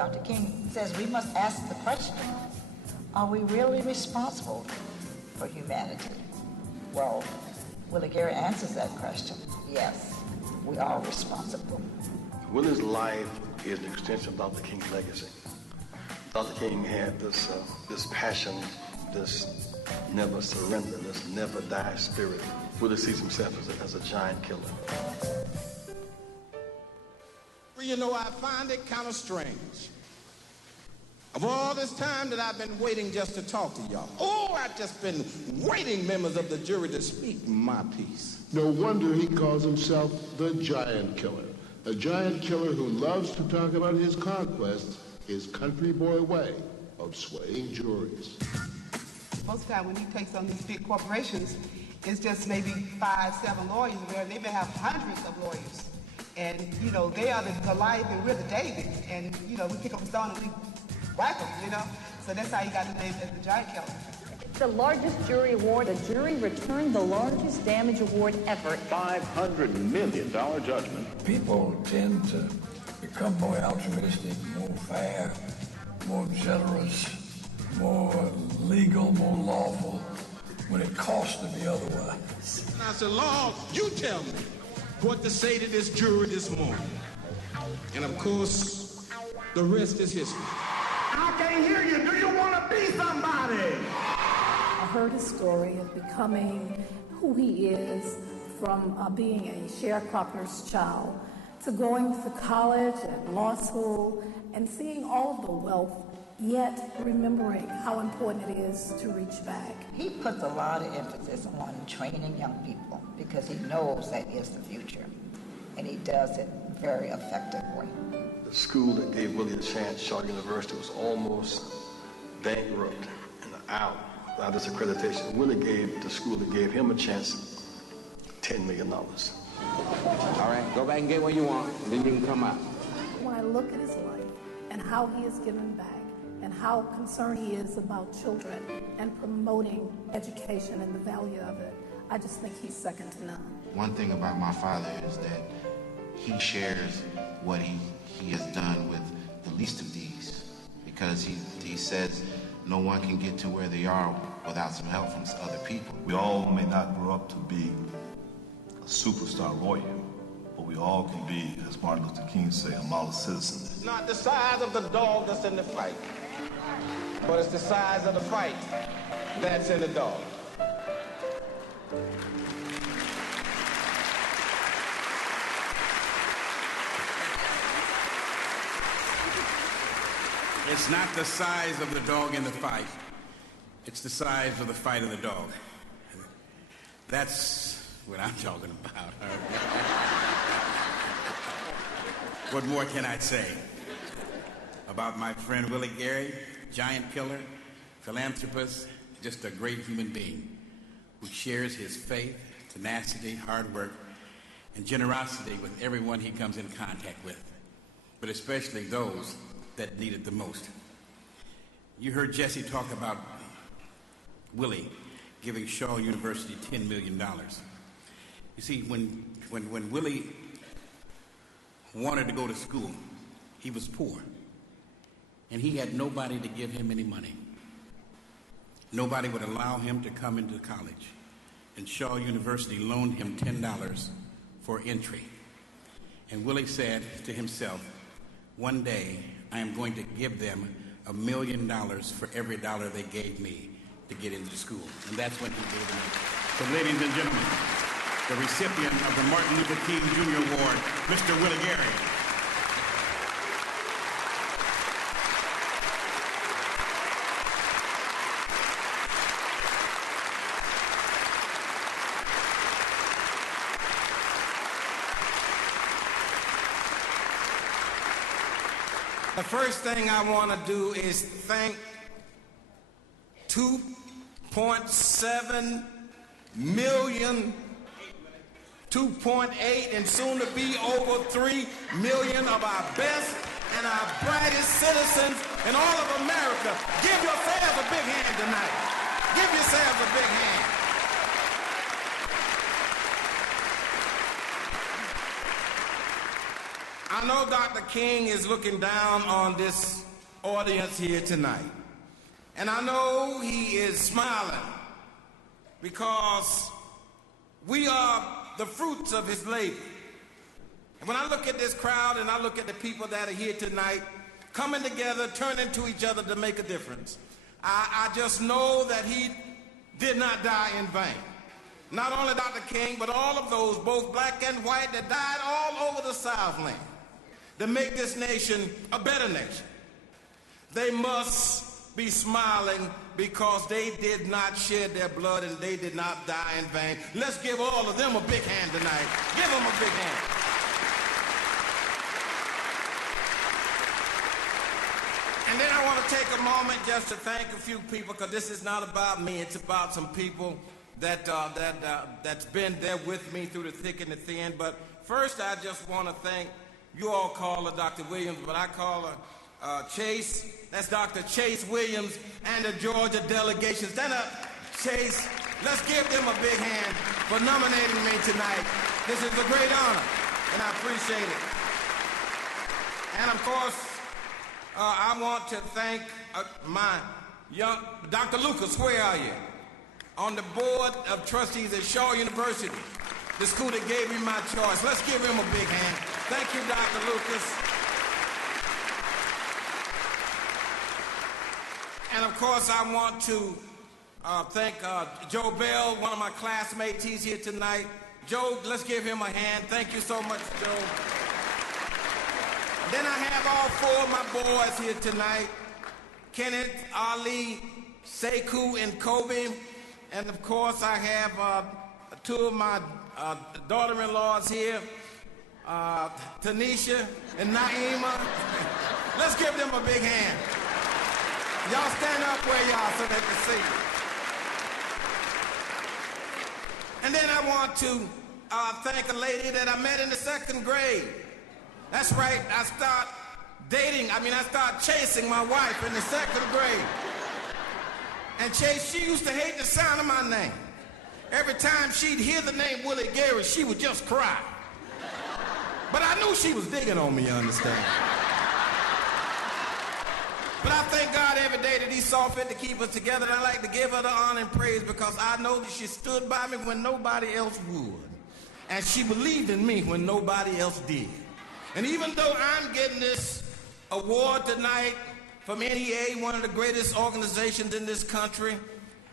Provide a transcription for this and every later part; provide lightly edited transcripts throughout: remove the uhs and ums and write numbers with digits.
Dr. King says we must ask the question, are we really responsible for humanity? Well, Willie Gary answers that question. Yes, we are responsible. Willie's life is an extension of Dr. King's legacy. Dr. King had this passion, this never surrender, this never die spirit. Willie sees himself as a giant killer. Well, you know, I find it kind of strange. Of all this time that I've been waiting just to talk to y'all. Oh, I've just been waiting, members of the jury, to speak my piece. No wonder he calls himself the giant killer. A giant killer who loves to talk about his conquests, his country boy way of swaying juries. Most of the time when he takes on these big corporations, it's just maybe 5, 7 lawyers there. They may have hundreds of lawyers. And, you know, they are the Goliath and we're the David. And, you know, we pick up a stone and we whack them, you know? So that's how he got the name as the giant killer. The largest jury award. The jury returned the largest damage award ever. $500 million judgment. People tend to become more altruistic, more fair, more generous, more legal, more lawful, when it costs to be otherwise. And I said, Lord, you tell me what to say to this jury this morning. And of course, the rest is history. I can't hear you. Do you want to be somebody? I heard his story of becoming who he is, from being a sharecropper's child to going to college and law school and seeing all of the wealth, yet remembering how important it is to reach back. He puts a lot of emphasis on training young people because he knows that is the future, and he does it very effectively. The school that gave Willie a chance, Shaw University, was almost bankrupt and out without this accreditation. Willie gave the school that gave him a chance $10 million. All right, go back and get what you want, and then you can come out. When I look at his life and how he has given back and how concerned he is about children and promoting education and the value of it, I just think he's second to none. One thing about my father is that he shares what he has done with the least of these, because he says no one can get to where they are without some help from other people. We all may not grow up to be a superstar lawyer, but we all can be, as Martin Luther King said, a model citizen. It's not the size of the dog that's in the fight, but it's the size of the fight that's in the dog. It's not the size of the dog in the fight. It's the size of the fight of the dog. That's what I'm talking about. What more can I say about my friend Willie Gary, giant killer, philanthropist, just a great human being who shares his faith, tenacity, hard work, and generosity with everyone he comes in contact with, but especially those that need it the most. You heard Jesse talk about Willie giving Shaw University $10 million. You see, when Willie wanted to go to school, he was poor, and he had nobody to give him any money. Nobody would allow him to come into college, and Shaw University loaned him $10 for entry. And Willie said to himself, one day I am going to give them $1 million for every dollar they gave me to get into school. And that's when he gave them it. So ladies and gentlemen, the recipient of the Martin Luther King Jr. Award, Mr. Willie Gary. The first thing I want to do is thank 2.7 million, 2.8 and soon to be over 3 million of our best and our brightest citizens in all of America. Give yourselves a big hand tonight. Give yourselves a big hand. I know Dr. King is looking down on this audience here tonight. And I know he is smiling because we are the fruits of his labor. And when I look at this crowd and I look at the people that are here tonight, coming together, turning to each other to make a difference, I just know that he did not die in vain. Not only Dr. King, but all of those, both black and white, that died all over the Southland to make this nation a better nation. They must be smiling because they did not shed their blood and they did not die in vain. Let's give all of them a big hand tonight. Give them a big hand. And then I want to take a moment just to thank a few people, because this is not about me. It's about some people that's been there with me through the thick and the thin. But first, I just want to thank, you all call her Dr. Williams, but I call her Chase. That's Dr. Chase Williams and the Georgia delegation. Stand up, Chase. Let's give them a big hand for nominating me tonight. This is a great honor, and I appreciate it. And of course, I want to thank my young Dr. Lucas. Where are you? On the board of trustees at Shaw University, the school that gave me my choice. Let's give him a big hand. Thank you, Dr. Lucas. And of course, I want to thank Joe Bell, one of my classmates. He's here tonight. Joe, let's give him a hand. Thank you so much, Joe. Then I have all four of my boys here tonight: Kenneth, Ali, Sekou, and Kobe. And of course, I have two of my daughter-in-laws here, Tanisha and Naima. Let's give them a big hand. Y'all stand up where y'all so they can see you. And then I want to thank a lady that I met in the 2nd grade. That's right, I start chasing my wife in the 2nd grade. And Chase, she used to hate the sound of my name. Every time she'd hear the name Willie Gary, she would just cry. But I knew she was digging on me, you understand? But I thank God every day that he saw fit to keep us together, and I like to give her the honor and praise because I know that she stood by me when nobody else would. And she believed in me when nobody else did. And even though I'm getting this award tonight from NEA, one of the greatest organizations in this country,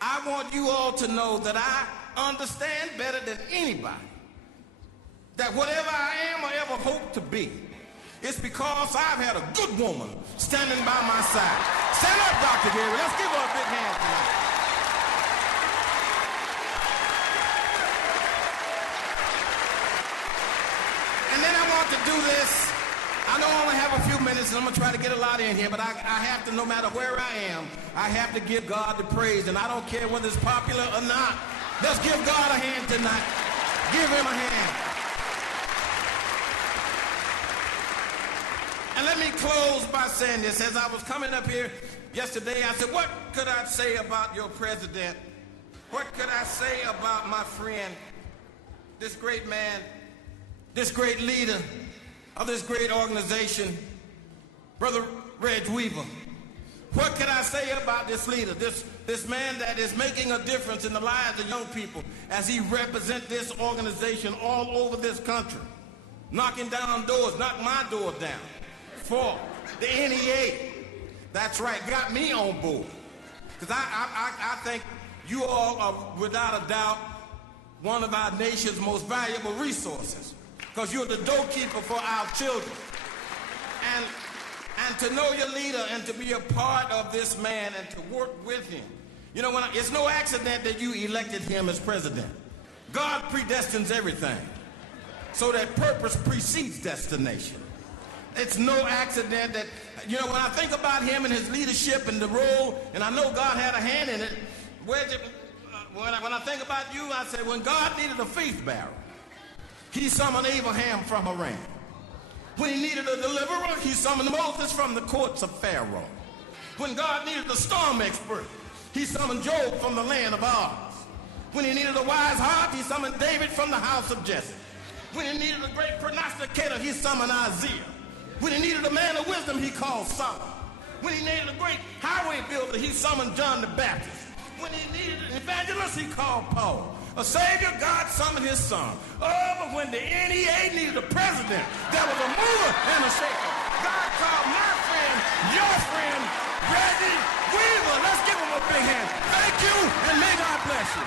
I want you all to know that I understand better than anybody that whatever I am or ever hope to be, it's because I've had a good woman standing by my side. Stand up, Dr. Gary. Let's give her a big hand tonight. And then I want to do this. I know I only have a few minutes, and I'm going to try to get a lot in here, but I have to, no matter where I am, I have to give God the praise, and I don't care whether it's popular or not. Let's give God a hand tonight. Give him a hand. And let me close by saying this. As I was coming up here yesterday, I said, what could I say about your president? What could I say about my friend, this great man, this great leader of this great organization, Brother Reg Weaver? What can I say about this leader, this man that is making a difference in the lives of young people as he represents this organization all over this country, knocking down doors, knock my door down for the NEA. That's right, got me on board. Because I think you all are, without a doubt, one of our nation's most valuable resources, because you're the doorkeeper for our children. And to know your leader and to be a part of this man and to work with him. You know, it's no accident that you elected him as president. God predestines everything so that purpose precedes destination. It's no accident that, you know, when I think about him and his leadership and the role, and I know God had a hand in it, when I think about you, I say, when God needed a faith bearer, he summoned Abraham from Haran. When he needed a deliverer, he summoned Moses from the courts of Pharaoh. When God needed a storm expert, he summoned Job from the land of Oz. When he needed a wise heart, he summoned David from the house of Jesse. When he needed a great prognosticator, he summoned Isaiah. When he needed a man of wisdom, he called Solomon. When he needed a great highway builder, he summoned John the Baptist. When he needed an evangelist, he called Paul. A savior, God summoned his son. Oh, but when the NEA needed a president, there was a mover and a shaker. God called my friend, your friend, Reggie Weaver. Let's give him a big hand. Thank you, and may God bless you.